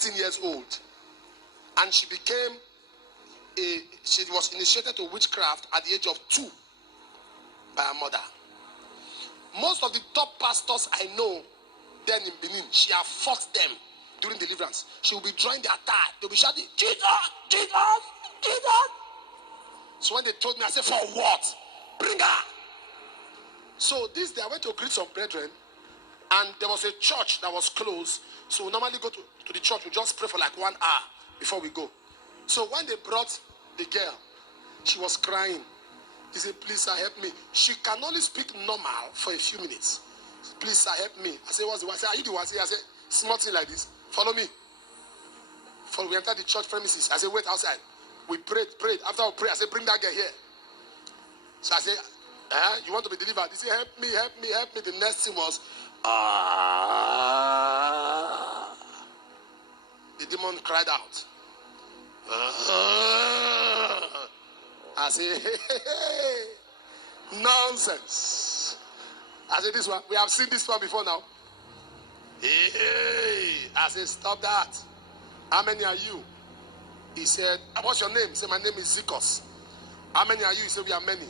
16 years old. And she was initiated to witchcraft at the age of 2 by her mother. Most of the top pastors I know then in Benin, she have fought them during deliverance. She will be drawing their tie. They'll be shouting, Jesus, Jesus, Jesus. So when they told me, I said, for what? Bring her. So this day I went to greet some brethren, and there was a church that was closed. So we normally go to the church. We just pray for like 1 hour before we go. So when they brought the girl, she was crying. He said, please sir, help me. She can only speak normal for a few minutes. Please sir, help me. I said, what's the one? I said, are you the one? I said, small thing like this. Follow me. We entered the church premises. I said, wait outside. We prayed. After we prayed, I said, bring that girl here. So I said, you want to be delivered? He said, help me. The next thing was, the demon cried out. I said, hey, nonsense. I said, this one, we have seen this one before now. Hey, I said, stop that. How many are you? He said, what's your name? He said, my name is Zikos. How many are you? He said, we are many.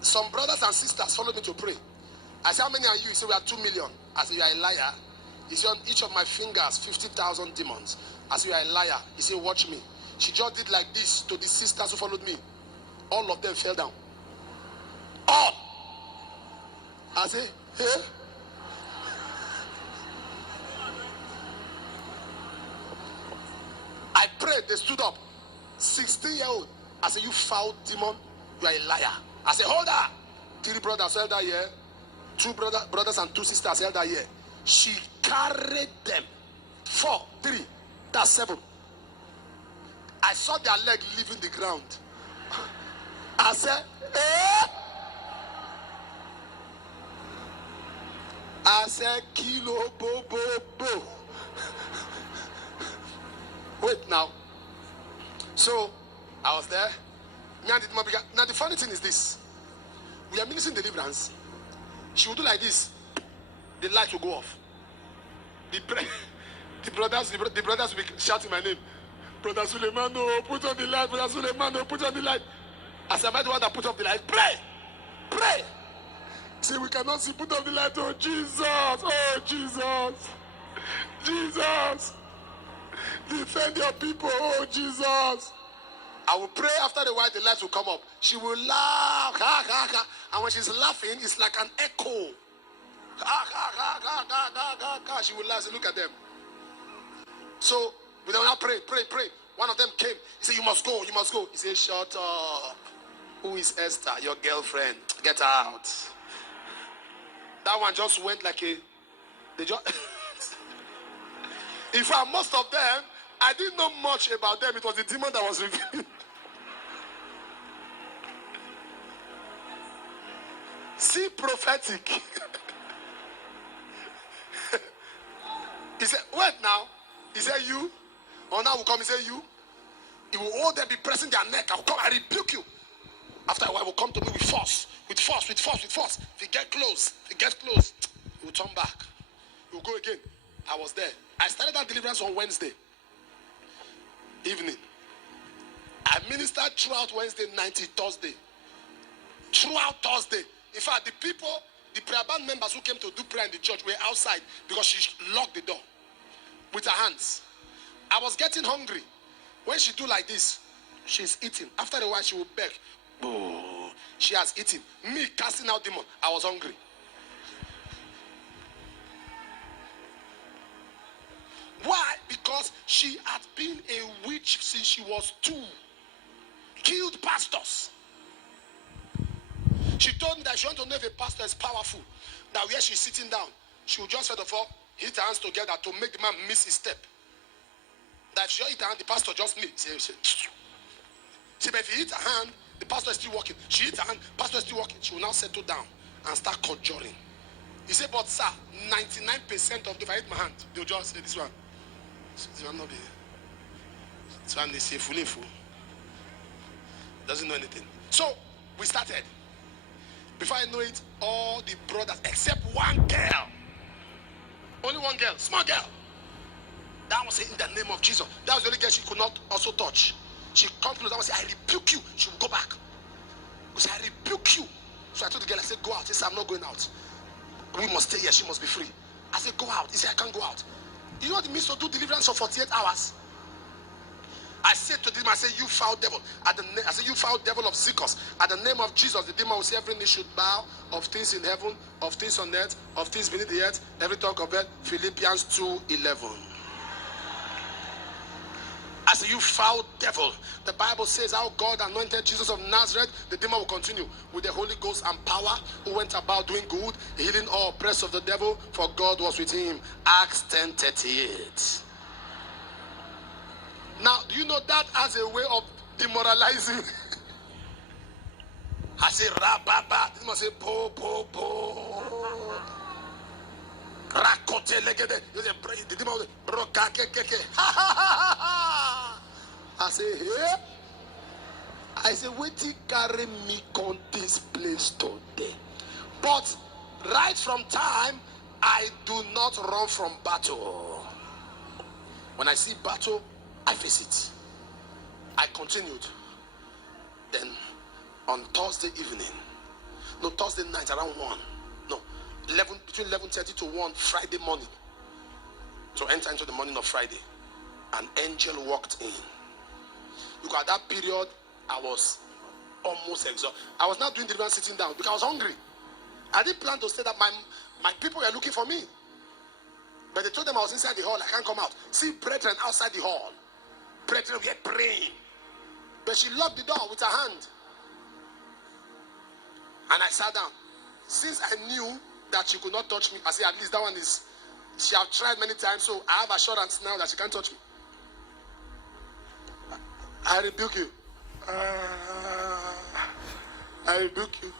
Some brothers and sisters followed me to pray. I said, how many are you? He said, we are 2 million. I said, you are a liar. He said, on each of my fingers, 50,000 demons. I said, you are a liar. He said, watch me. She just did like this to the sisters who followed me. All of them fell down. All. I said, hey. I prayed, they stood up. 16-year-old. I said, you foul demon, you are a liar. I said, hold her. 3 brothers held her here. 2 brothers and 2 sisters held her here. She carried them. 4, 3, that's 7. I saw their leg leaving the ground. I said, eh? I said, kilo bo bo bo. Wait now. So I was there. Now the funny thing is this. We are ministering deliverance. She would do like this. The light will go off. The brothers will be shouting my name. Brother Suleimano, put on the light. Brother Suleimano, put on the light. I said, am I the one that put up the light? Pray. Pray. See, we cannot see. Put up the light. Oh, Jesus. Oh, Jesus. Jesus. Defend your people. Oh, Jesus. I will pray after the while the light will come up. She will laugh. Ha, ha, ha. And when she's laughing, it's like an echo. Ha, ha, ha, ha, ha, ha, ha, ha. She will laugh. Say, look at them. So, we don't have pray. One of them came. He said, you must go. He said, shut up. Who is Esther? Your girlfriend. Get out. That one just went like a... They just... In fact, most of them, I didn't know much about them. It was the demon that was revealed. See, prophetic. He said, wait now. He said, you. Or now will come, he said, you. He will hold them, be pressing their neck. I will come, I rebuke you. After a while, he will come to me with force. With force. If he get close, he will turn back. He will go again. I was there. I started that deliverance on Wednesday evening. I ministered throughout Wednesday night till Thursday. Throughout Thursday. In fact, the people, the prayer band members who came to do prayer in the church were outside because she locked the door with her hands. I was getting hungry. When she do like this, she's eating. After a while, she will beg. Oh, she has eaten. Me casting out demon. I was hungry. Why? Because she had been a witch since she was 2. Killed pastors. She told me that she wanted to know if a pastor is powerful. That where she's sitting down, she will just first of all hit her hands together to make the man miss his step. That if she hit her hand, the pastor just missed. See, but if he hit her hand, the pastor is still walking. She hit her hand, pastor is still walking. She will now settle down and start conjuring. He said, but sir, 99% of the, if I hit my hand, they'll just say this one. This one not be. This one they say full. Doesn't know anything. So we started. Before I know it, all the brothers except one girl. Only one girl, small girl. say, in the name of Jesus. That was the only girl she could not also touch. She comes close and say, I rebuke you. She will go back. She said, I rebuke you. So I told the girl, I said, go out. She said, I'm not going out. We must stay here. She must be free. I said, go out. He said, I can't go out. You know what it means to do deliverance for 48 hours? I said to them, I said, you foul devil. I said, you foul devil of Zikos. At the name of Jesus, the demon will say every knee should bow, of things in heaven, of things on earth, of things beneath the earth, every tongue confess. Philippians 2:11. I say, you foul devil. The Bible says how God anointed Jesus of Nazareth. The demon will continue with the Holy Ghost and power, who went about doing good, healing all oppressed of the devil, for God was with him. Acts 10:38. Now, do you know that as a way of demoralizing? I say, rababa. This must say, po, po, po. Rakote legede. The demon will say, brokakekeke. Ha, ha, ha, ha. I say, hey. I say, wait till carry me on this place today. But right from time, I do not run from battle. When I see battle, I face it. I continued. Then on Thursday evening, no, Thursday night around 1, no, between 11:30 to 1 Friday morning, to enter into the morning of Friday, an angel walked in. Because at that period, I was almost exhausted. I was not doing deliverance sitting down because I was hungry. I didn't plan to stay that my people were looking for me. But they told them I was inside the hall, I can't come out. See brethren outside the hall. Brethren were praying. But she locked the door with her hand. And I sat down. Since I knew that she could not touch me, I said, at least that one is, she have tried many times, so I have assurance now that she can't touch me. I rebuke you. I rebuke you.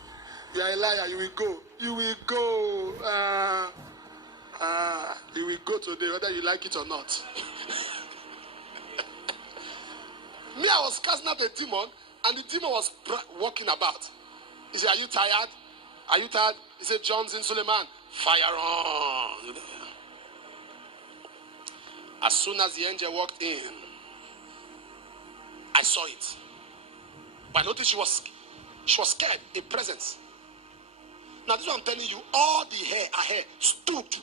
You are a liar. You will go. You will go. You will go today, whether you like it or not. Me, I was casting out a demon, and the demon was walking about. He said, are you tired? Are you tired? He said, Johnson, Suleiman, fire on. As soon as the angel walked in, I saw it. But I noticed she was scared in presence. Now, this is what I'm telling you. All the hair, her hair stood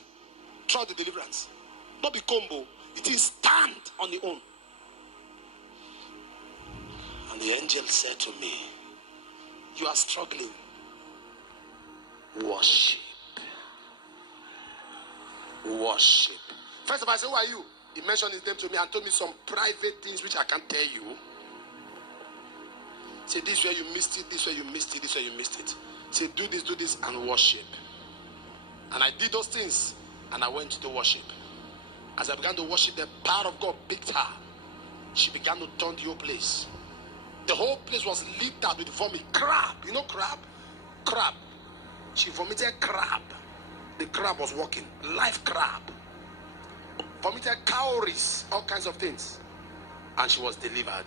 throughout the deliverance. Not be combo. It is stand on the own. And the angel said to me, you are struggling. Worship. Worship. First of all, I said, who are you? He mentioned his name to me and told me some private things which I can't tell you. Say, this where you missed it, this where you missed it, this where you missed it. Say, do this, and worship. And I did those things, and I went to worship. As I began to worship, the power of God picked her. She began to turn the whole place. The whole place was littered with vomit. Crab. You know crab? Crab. She vomited crab. The crab was walking. Live crab. Vomited cowries. All kinds of things. And she was delivered.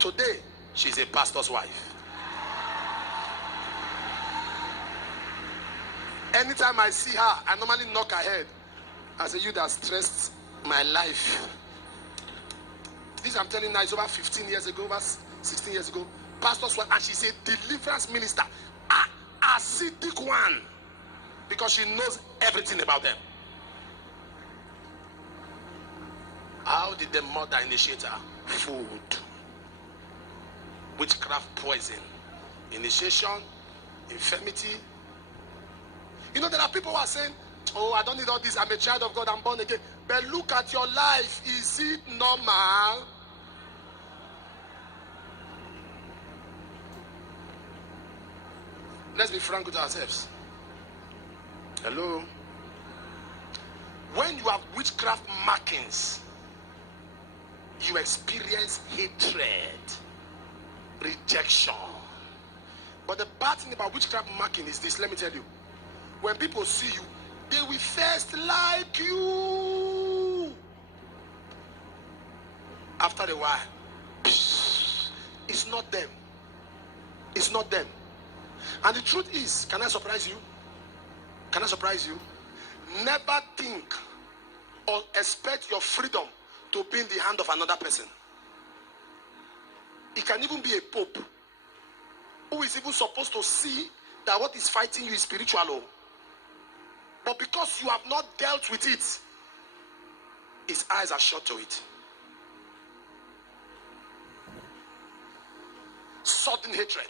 Today, she's a pastor's wife. Anytime I see her, I normally knock her head. I say, you that stressed my life. This I'm telling you now is over 15 years ago, over 16 years ago. Pastor's wife, and she's a deliverance minister. A acidic one. Because she knows everything about them. How did the mother initiate her? Food. Witchcraft poison. Initiation. Infirmity. You know, there are people who are saying, oh, I don't need all this. I'm a child of God. I'm born again. But look at your life. Is it normal? Let's be frank with ourselves. Hello? When you have witchcraft markings, you experience hatred, rejection. But the bad thing about witchcraft marking is this, let me tell you. When people see you, they will first like you. After a while, it's not them. It's not them. And the truth is, can I surprise you? Can I surprise you? Never think or expect your freedom to be in the hand of another person. It can even be a pope who is even supposed to see that what is fighting you is spiritual. But because you have not dealt with it, his eyes are shut to it. Sudden hatred.